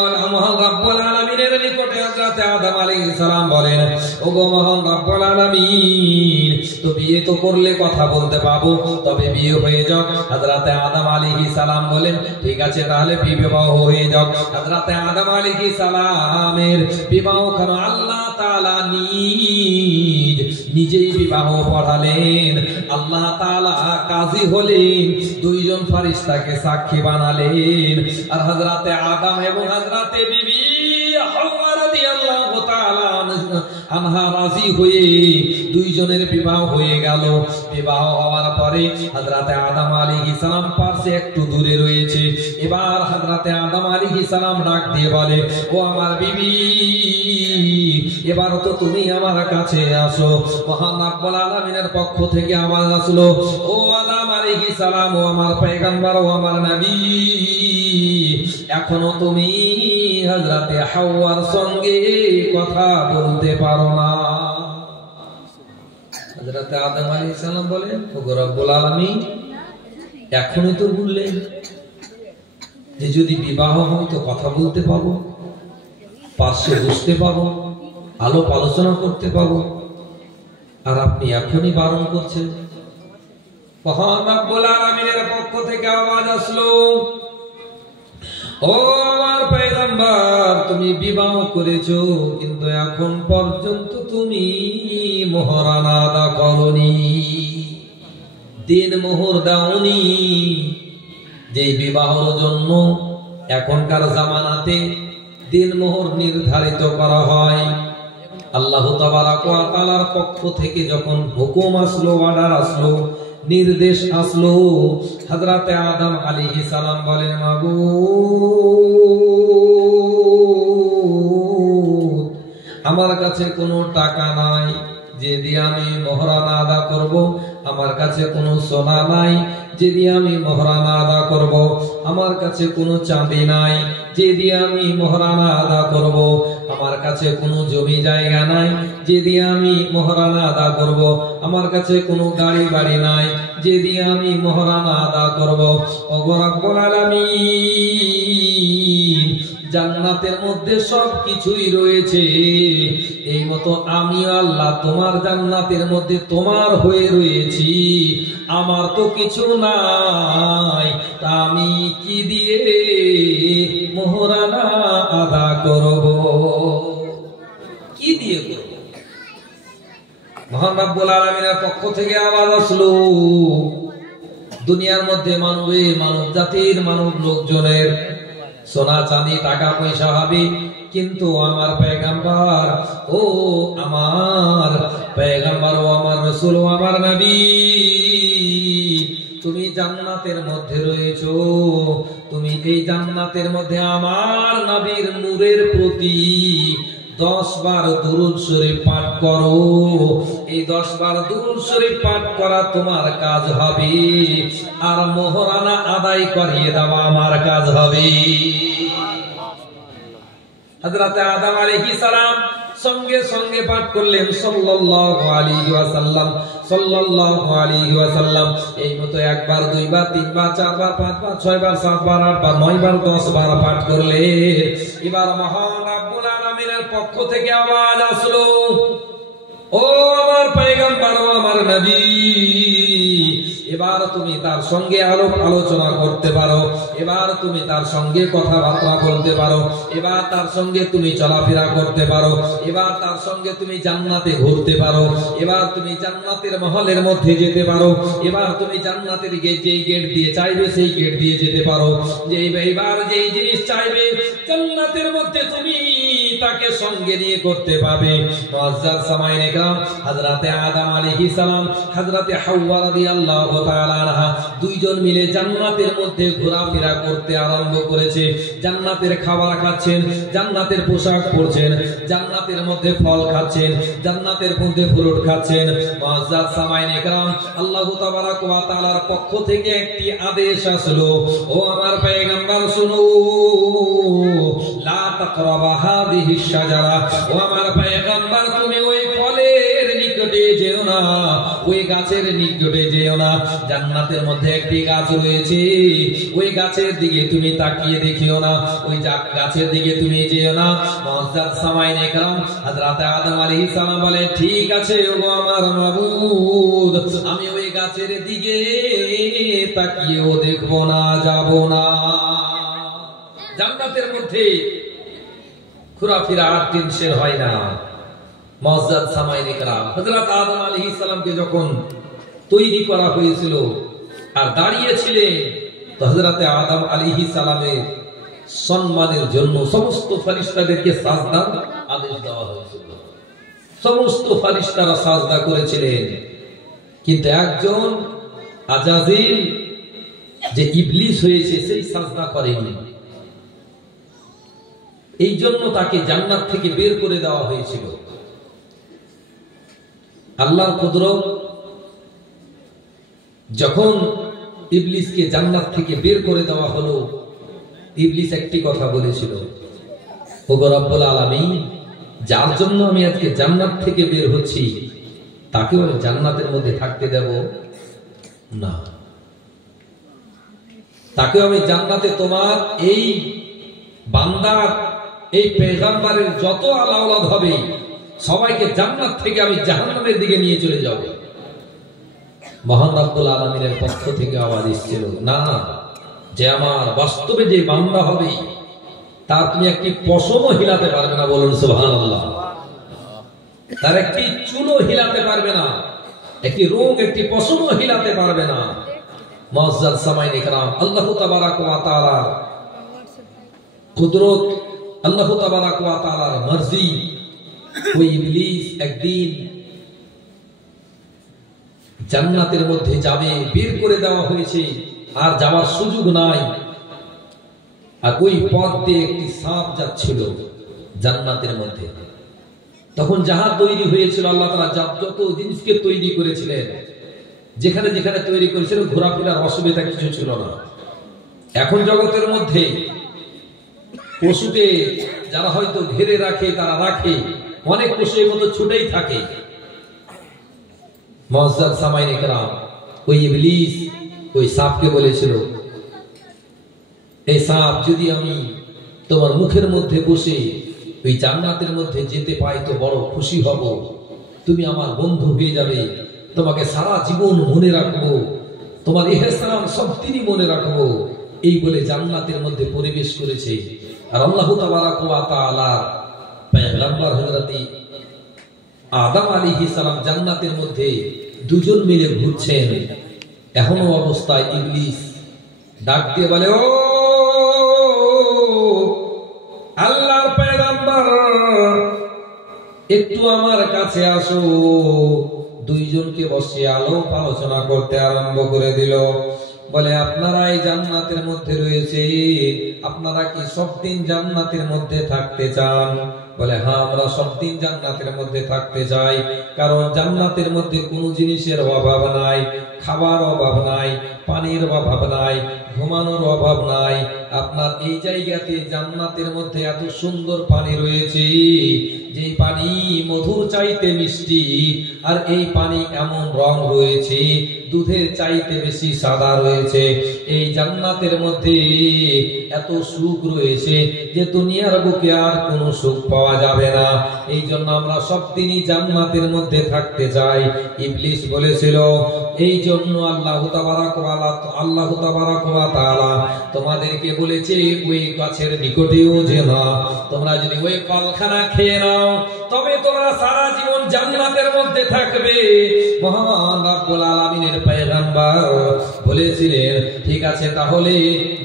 নিকটে হযরতে আদম আলাইহিস সালাম বলেন, ওগো মহান রব্বুল আলামিন, তো বিয়ে তো করলে কথা বলতে পাবো, তবে বিয়ে হয়ে যাক। হযরতে আদম আলাইহিস সালাম বলেন, ঠিক আছে, তাহলে বিবাহ হয়ে যাক। হযরতে আদম আলাইহিস সালামের বিবাহ কেন আল্লাহ তাআলা নিজেই বিবাহ পড়ালেন। আল্লাহ তাআলা কাজী হলেন, দুইজন ফেরেশতাকে সাক্ষী বানালেন। আর হযরতে আদম এবং হযরতে বিবি হাওয়া রাদিয়াল্লাহু তাআলা আনহা রাজি হয়ে দুইজনের বিবাহ হয়ে গেল। বিবাহ হওয়ার পরে হযরতে আদম আলাইহিস সালাম পাশে একটু দূরে রয়েছে। এবার হযরতে আদম আলাইহিস সালাম ডাক দিয়ে বলে, ও আমার বিবি, এবার তো তুমি আমার কাছে আসো। মহান রব্বুল আলামিনের পক্ষ থেকে আওয়াজ আসলো, ও আদম আলাইহিস সালাম, ও আমার পয়গম্বর, ও আমার নবী, এখনো তুমি হযরতে হাওয়ার সঙ্গে কথা বলতে পারো না। হযরতে আদম আলাইহিস সালাম বলেন, ও রব্বুল আলামিন, এখনই তো বললেন যে যদি বিবাহ হয় তো কথা বলতে পাবো, পাশে বসতে পাবো, আলাপ আলোচনা করতে পাবো, আর আপনি এখনই বারণ করছেন। মহান রব্বুল আলামিনের পক্ষ থেকে আওয়াজ আসলো, ও আমার পয়গম্বর, তুমি বিবাহ করেছো, কিন্তু এখন পর্যন্ত তুমি মোহরানা আদা করনি, দিন মোহর দাওনি। যে বিবাহের জন্য এখনকার জামানাতে দিন মোহর নির্ধারিত করা হয়, আল্লাহ তাবারক ওয়া তাআলার পক্ষ থেকে যখন হুকুম আসলো, অর্ডার আসলো, নির্দেশ আসলো, হযরতে আদম আলাইহিস সালাম বলেন, মাবুদ, আমার কাছে কোনো টাকা নাই যে দিয়ে আমি মোহরানা আদা করব, আমার কাছে কোনো সোনা নাই যে দিয়ে আমি মহরানা আদা করব। আমার কাছে কোনো চাঁদি নাই যে দিয়ে আমি মহরানা আদা করব। আমার কাছে কোনো জমি জায়গা নাই যে দিয়ে আমি মহরানা আদা করব। আমার কাছে কোনো গাড়ি বাড়ি নাই যে দিয়ে আমি মহরানা আদা করব। ওগো রব্বুল আলামিন, জান্নাতের মধ্যে সব কিছুই রয়েছে, এই মতো আমিও আল্লাহ তোমার জান্নাতের মধ্যে তোমার হয়ে রয়েছি। আমার তো কিছু নাই, তা আমি কি দিয়ে মহরানা আদা করব? কি দিয়ে করব? মহান রব্বুল আলামিনের পক্ষ থেকে আওয়াজ আসলো, দুনিয়ার মধ্যে মানব জাতির মানব লোকজনের সোনা চাঁদি টাকা পয়সা হবে, কিন্তু আমার পয়গম্বর ও আমার পয়গম্বর ও আমার রাসূল ও আমার নবী, তুমি জান্নাতের মধ্যে রয়েছো। তুমি এই জান্নাতের মধ্যে আমার নবীর নূরের প্রতি 10 বার দুরূদ শরীফ পাঠ করো। এই 10 বার দুরূদ শরীফ পাঠ করা তোমার কাজ হবে, আর মহরানা আদায় করিয়ে দেওয়া আমার কাজ হবে। হযরত আদম আলাইহিস সালাম সঙ্গে সঙ্গে পাঠ করলেন সাল্লাল্লাহু আলাইহি ওয়াসাল্লাম, সাল্লাল্লাহু আলাইহি ওয়াসাল্লাম। এই মতো একবার, দুইবার, তিনবার, চারবার, পাঁচবার, ছয়বার, সাতবার, আটবার, নয়বার, 10 বার পাঠ করলে এবার মহান রব্বুল আলামিনের পক্ষ থেকে আওয়াজ আসলো, ও আমার পয়গম্বর ও আমার নবী, এবার তুমি তার সঙ্গে আলোচনা করতে পারো, এবার তুমি তার সঙ্গে কথাবার্তা বলতে পারো, এবার তার সঙ্গে তুমি চলাফেরা করতে পারো, এবার তার সঙ্গে তুমি জান্নাতে ঘুরতে পারো, এবার তুমি জান্নাতের মহলের মধ্যে যেতে পারো, এবার তুমি জান্নাতের যেই গেট দিয়ে চাইবে সেই গেট দিয়ে যেতে পারো। এবার যেই জিনিস চাইবে জান্নাতের মধ্যে তুমি তাকে সঙ্গে নিয়ে করতে পাবে। মুআজ্জাজ সামাইন ইকরাম, হযরতে আদম আলাইহিস সালাম, হযরতে হাওয়া রাদিয়াল্লাহু তাআলা আনহা দুইজন মিলে জান্নাতের মধ্যে ঘোরাফেরা করতে আরম্ভ করেছে। জান্নাতের খাবার খাচ্ছেন, জান্নাতের পোশাক পরছেন, জান্নাতের মধ্যে ফল খাচ্ছেন, জান্নাতের মধ্যে ফ্রুট খাচ্ছেন। মুআজ্জাজ সামাইন ইকরাম, আল্লাহু তাবারাক ওয়া তাআলার পক্ষ থেকে একটি আদেশ আসলো, ও আমার পয়গম্বর শুনো, লা তাকরাবা হাদিহিশ শাজারা, ও আমার পয়গম্বর তুমি ওই ফলের নিকটে যেও না, ওই গাছের নিকটে যেও না। জান্নাতের মধ্যে একটি গাছ রয়েছে, ওই গাছের দিকে তুমি তাকিয়ে দেখিও না, ওই গাছের দিকে তুমি যেও না। মুআজ্জাজ সামাইন ইকরাম, হযরত আদম আলাইহিস সালাম বলে, ঠিক আছে ওগো আমার মাবুদ, আমি ওই গাছের দিকে তাকিয়েও দেখব না, যাব না। জান্নাতের মধ্যে ঘোরাফেরা আর টেনশন হয় না। মুআজ্জাজ সামাইন ইকরাম, হযরত আদম আলাইহিস সালামকে যখন তৈরি করা হয়েছিল আর দাঁড়িয়েছিলেন, তো হযরত আদম আলাইহিস সালামের সম্মানের জন্য সমস্ত ফেরেশতাদেরকে সাজদার আদেশ দেওয়া হয়েছিল। সমস্ত ফেরেশতারা সাজদা করেছিলেন, কিন্তু একজন আজাজিল যে ইবলিস হয়েছে সেই সাজদা করেনি। এই জন্য তাকে জান্নাত থেকে বের করে দেওয়া হয়েছিল। আল্লাহর কুদরত, যখন ইবলিসকে জান্নাত থেকে বের করে দেওয়া হলো, ইবলিস একটি কথা বলেছিল, ওগো রব্বুল আলামিন, যার জন্য আমি আজকে জান্নাত থেকে বের হচ্ছি তাকেও আমি জান্নাতের মধ্যে থাকতে দেব না, তাকেও আমি জান্নাতে তোমার এই বান্দার, এই পয়গম্বরের যত আলাওলাদ হবে সবাইকে জান্নাত থেকে আমি জাহান্নামের দিকে নিয়ে চলে যাব। মহান রব্বুল আলামিনের পক্ষ থেকে আওয়াজ এসেছিল, না, যে আমার বাস্তবে যে বান্দা হবে তার তুমি একটি পশমও হিলাতে পারবে না, বলুন সুবহানাল্লাহ। তার একটি চুলও হিলাতে পারবে না, একটি রোগ, একটি পশমও হিলাতে পারবে না। মুআজ্জাজ সামাইন ইকরাম, আল্লাহু তাবারাক ওয়া তাআলা কুদরত, আল্লাহু তাবারাক ওয়া তাআলার মর্জি, ওই ইবলিস একদিন জান্নাতের মধ্যে যাবে, বের করে দেওয়া হয়েছে, আর যাওয়ার সুযোগ নাই। আর ওই পথ দিয়ে একটি সাপ যাচ্ছিল জান্নাতের মধ্যে। তখন যাহা তৈরি হয়েছিল, আল্লাহ তাআলা যত জিনিসকে তৈরি করেছিলেন, যেখানে যেখানে তৈরি করেছিল ঘোরাফেরার অসুবিধা কিছু ছিল না। এখন জগতের মধ্যে পশুকে যারা হয়তো ঘিরে রাখে, তারা রাখে, অনেক পশু এর মতো ছুটেই থাকে। মুআজ্জাজ সামাইন ইকরাম, ওই ইবলিস ওই সাপকে বলেছিল, এই সাপ, যদি আমি তোমার মুখের মধ্যে বসে ওই জান্নাতের মধ্যে যেতে পাই তো বড় খুশি হব, তুমি আমার বন্ধু হয়ে যাবে, তোমাকে সারা জীবন মনে রাখবো, তোমার ইহসান সব দিনই মনে রাখবো। এই বলে জান্নাতের মধ্যে পরিবেশ করেছে। আর আল্লাহ তাবারাক ওয়া তাআলা পয়গম্বর হযরত আদম আলাইহিস সালাম জান্নাতের মধ্যে দুজন মিলে ঘুরছেন। এখনো অবস্থায় ইবলিস ডাক দিয়ে বলে, ও আল্লাহর পয়গম্বর, একটু আমার কাছে আসো। দুইজনকে বসিয়ে আলোচনা করতে আরম্ভ করে দিল। বলে, আপনারা এই জান্নাতের মধ্যে রয়েছে, আপনারা কি সব দিন জান্নাতের মধ্যে থাকতে চান? বলে, হ্যাঁ, আমরা সব দিন জান্নাতের মধ্যে থাকতে চাই, কারণ জান্নাতের মধ্যে কোনো জিনিসের অভাব নাই, খাবার অভাব নাই, পানির অভাব নাই, ঘুমানোর অভাব নাই। আপনার এই জায়গাতে জান্নাতের মধ্যে এত সুন্দর পানি রয়েছে, যে পানি মধুর চাইতে মিষ্টি, আর এই পানি এমন রং রয়েছে দুধের চাইতে বেশি সাদা রয়েছে। এই জান্নাতের মধ্যে এত সুখ রয়েছে যে দুনিয়ার বুকে আর কোনো সুখ পাওয়া যাবে না। এই জন্য আমরা সব দিনই জান্নাতের মধ্যে থাকতে চাই। ইবলিস বলেছিল, এই জন্য আল্লাহ তাবারাক ওয়া তাআলা তোমাদেরকে বলেছে ওই গাছের নিকটেও যেও না। তোমরা যদি ওই ফলখানা খেয়ে নাও তবে তোমরা সারা জীবন জান্নাতের মধ্যে থাকবে। মহান রব্বুল আলামিনের পয়গম্বর বলেছিলেন, ঠিক আছে, তাহলে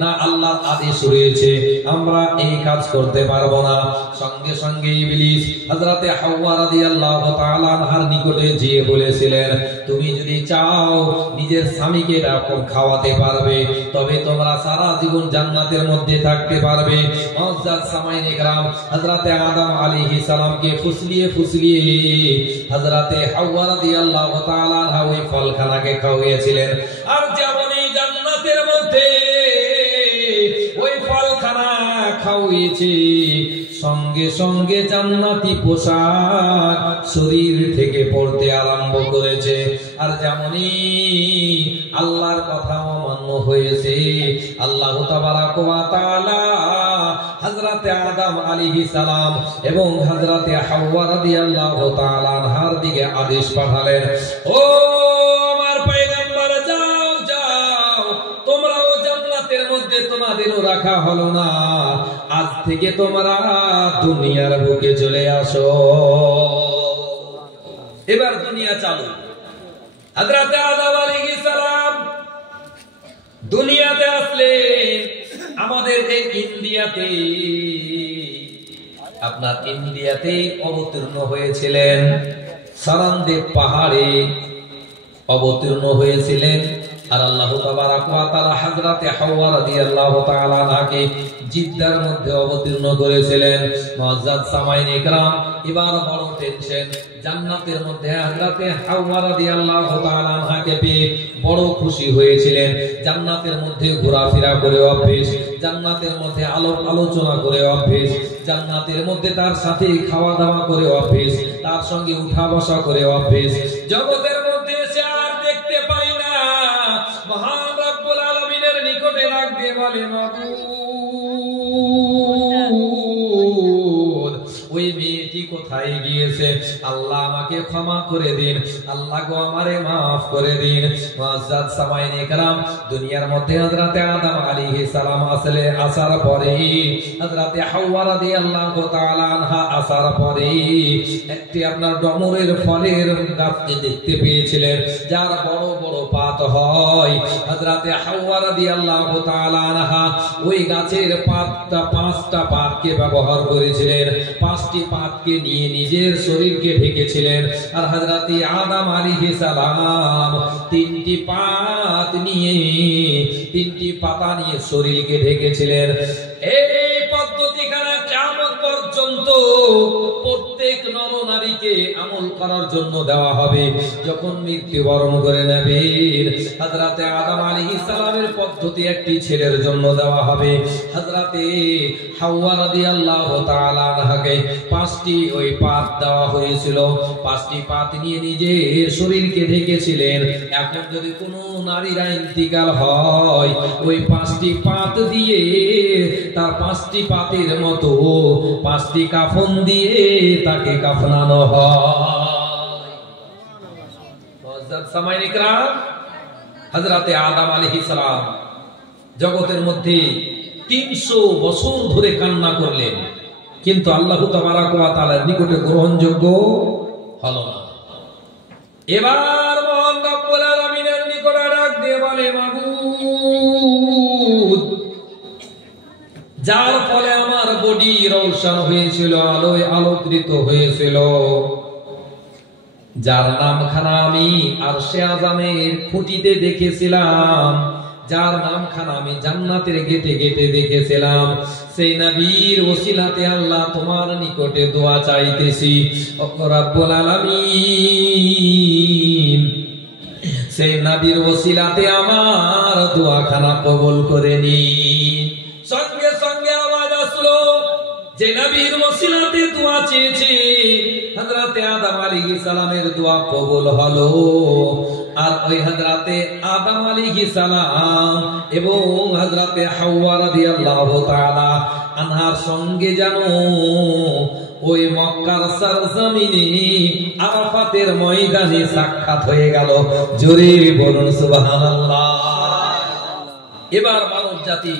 না আল্লাহর আদেশ রয়েছে, আমরা এই কাজ করতে পারবো না। সঙ্গে সঙ্গে ইবলিস হযরতে হাওয়া রাদিয়াল্লাহু তাআলা আনহার নিকটে গিয়ে বলেছিলেন, তুমি যদি চাও নিজের স্বামীকে এরকম খাওয়াতে পারবে, তবে তোমরা সারা জীবন জান্নাতের মধ্যে থাকতে পারবে। মুআজ্জাজ সামাইন ইকরাম হযরতে আদম আলাইহিস সালামকে ফুসলিয়ে ফুসলিয়ে হযরতে হাওয়া রাদিয়াল্লাহু তাআলা আনহা ওই ফলখানাকে খাওয়িয়েছিলেন। আর যেমন এই জান্নাতের মধ্যে ওই ফলখানা খাওয়িয়েছে, সঙ্গে সঙ্গে জান্নাতি পোশাক শরীর থেকে পড়তে আরম্ভ করেছে। আর যেমনই আল্লাহর কথা অমান্য হয়েছে, আল্লাহ তাবারাক ওয়া তাআলা হযরতে আদম আলাইহিস সালাম এবং হযরতে হাওয়া রাদিয়াল্লাহু তাআলা আনহার দিকে আদেশ পাঠালেন, ও আমার পয়গম্বর, যাও যাও, তোমরাও জান্নাতের মধ্যে তোমাদেরও রাখা হলো না, আজ থেকে তোমরা দুনিয়ার বুকে চলে আসো। এবার দুনিয়া চালু। হযরতে আদম আলাইহিস সালাম দুনিয়াতে আসলে আমাদের এই ইন্ডিয়াতে, আপনার ইন্ডিয়াতে অবতীর্ণ হয়েছিলেন, সারানদেব পাহাড়ে অবতীর্ণ হয়েছিলেন। আর আল্লাহ তাবারাক ওয়া তাআলা হযরতে হাওয়া রাদিয়াল্লাহু তাআলা আনহাকে জিদ্দার মধ্যে অবতীর্ণ করেছিলেন। মুআজ্জাজ সামাইন ইকরাম, এবার বড় টেনশন। জান্নাতের মধ্যে হযরতে হাওয়া রাদিয়াল্লাহু তাআলা আনহাকে পেয়ে বড় খুশি হয়েছিলেন। জান্নাতের মধ্যে ঘোরাফেরা করে অভ্যেস, জান্নাতের মধ্যে আলোচনা করে অভ্যেস, জান্নাতের মধ্যে তার সাথে খাওয়া দাওয়া করে অভ্যেস, তার সঙ্গে উঠা বসা করে অভ্যেস। জগতের মধ্যে এসে আর দেখতে পাই না। মহান রব্বুল আলামিনের নিকটে ডাক দিয়ে বলে, মাবুদ, ওই মেয়েটি কোথায় গিয়েছে? আল্লাহ আমাকে ক্ষমা করে দিন, আল্লাহ গো আমারে মাফ করে দিন। মুআজ্জাজ সামাইন ইকরাম, দুনিয়ার মধ্যে হযরতে আদম আলাইহিস সালাম আসার পরে, হযরতে হাওয়া রাদিয়াল্লাহু তাআলা আনহা আসার পরে একটি আপনার ডমরের ফলের গাছকে দেখতে পেয়েছিলেন, যার বড় বড় পাত হয়। হযরতে হাওয়া রাদিয়াল্লাহু তাআলা আনহা ওই গাছের পাতটা, 5টা পাতকে ব্যবহার করেছিলেন, 5টি পাতকে নিয়ে নিজের শরীরকে ঢেকেছিলেন। আর হযরতে আদম আলাইহিস সালাম 3টি পাত নিয়ে, 3টি পাতা নিয়ে শরীরকে ঢেকেছিলেন। এই পদ্ধতিখানা কিয়ামত পর্যন্ত প্রত্যেক নর নারীকে আমল করার জন্য দেওয়া হবে। যখন মৃত্যুবরণ করে নেবেন, হযরতে আদম আলাইহিস সালামের পদ্ধতি একটি ছেলের জন্য দেওয়া হবে। হযরতে হাওয়া রাদিয়াল্লাহু তাআলা আনহাকে 5টি ওই পাত দেওয়া হয়েছিল। 5টি পাত নিয়ে নিজের শরীরকে ঢেকেছিলেন। এখন যদি কোনো নারীর ইন্তিকাল হয়, ওই 5টি পাত দিয়ে তার 5টি পাতের মতো 5টি কাফন দিয়ে তাকে কাফনানো হয়। মুআজ্জাজ সামাইন ইকরাম, হযরতে আদম আলাইহিস সালাম জগতের মধ্যে 300 বছর ধরে কান্না করলেন, কিন্তু আল্লাহ তাবারাক ওয়া তাআলার নিকটে গ্রহণযোগ্য হলো না। এবার মহান রব্বুল আলামিনের নিকটে ডাক দিয়ে বলে, মাবুদ, যার ফলে আমার বডি রওশন হয়েছিল, আলোয় আলোকিত হয়েছিল, যার নামখানা আমি আরশে আযমের খুঁটিতে দেখেছিলাম, যার নামখানা আমি জান্নাতের গেটে গেটে দেখেছিলাম, সেই নবীর ওসিলাতে আল্লাহ তোমার নিকটে দোয়া চাইতেছি। ও রব্বুল আলামিন, সেই নবীর ওসিলাতে আমার দোয়াখানা কবুল করে নিন। সঙ্গে সঙ্গে আওয়াজ আসলো, যে নবীর ওসিলাতে দোয়া চেয়েছে, হযরতে আদম আলাইহিস সালামের দোয়া কবুল হলো। আর ওই হযরতে আদম আলাইহিস সালাম এবং হযরতে হাওয়া রাদিয়াল্লাহু তাআলা আনহার সঙ্গে জানো ওই মক্কার সরজমিনে আরাফাতের ময়দানে সাক্ষাৎ হয়ে গেল। জোরে বলুন সুবহানাল্লাহ। এবার মানব জাতি